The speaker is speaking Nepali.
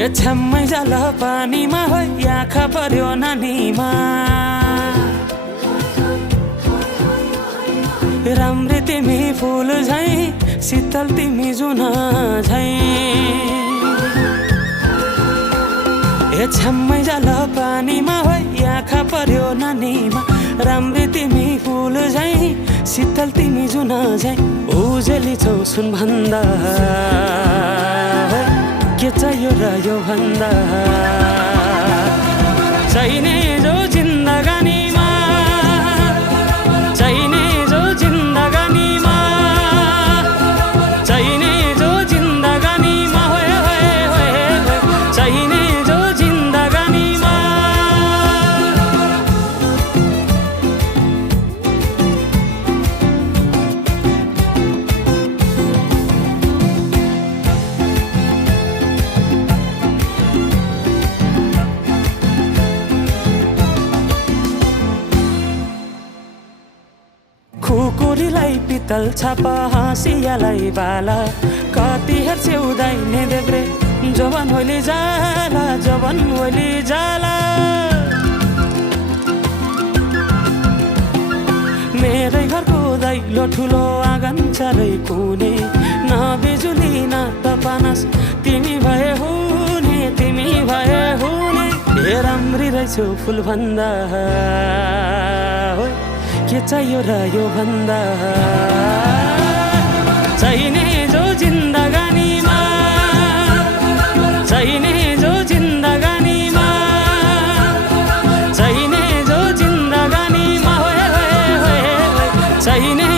ए छ्याम्मै जाल पानीमा हो आँखा पर्यो नानीमा राम्री तिमी फुल झैं शीतल तिमी जुन झैं ए छ्याम्मै जाल पानीमा हो आँखा पर्यो नानीमा राम्री तिमी फुल झैं शीतल तिमी जुन झैं उजेली छौ सुन भन्दा के चाहियो र यो भन्दा चाहिने जो जिन्दगानीमा चाहिने जो जिन्दगानीमा चाहिने जो जिन्दगानीमा होए होए होए चाहिने जो जिन्दगानीमा खुकुरीलाई पितल छापा हाँसियालाई बाला कति हेर्छौ दाइने देब्रे जवन होली जाला जवन होली जाला मेरै घरको दैलो ठुलो आँगन चारै कुने न बिजुली न त पानस तिमी भए हुने तिमी भए हुने ए राम्री रहेछौ फुल भन्दा के चाहियो र यो भन्दा चाहिने जो जिन्दगानीमा चाहिने जो जिन्दगानीमा चाहिने जो जिन्दगानीमा होए होए होए चाहिने